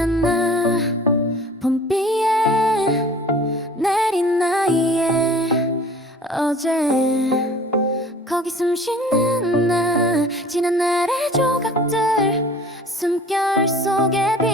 지는 봄비에 내린 나이에 어제 거기 숨 쉬는 나 지난 날의 조각들 숨결 속에 비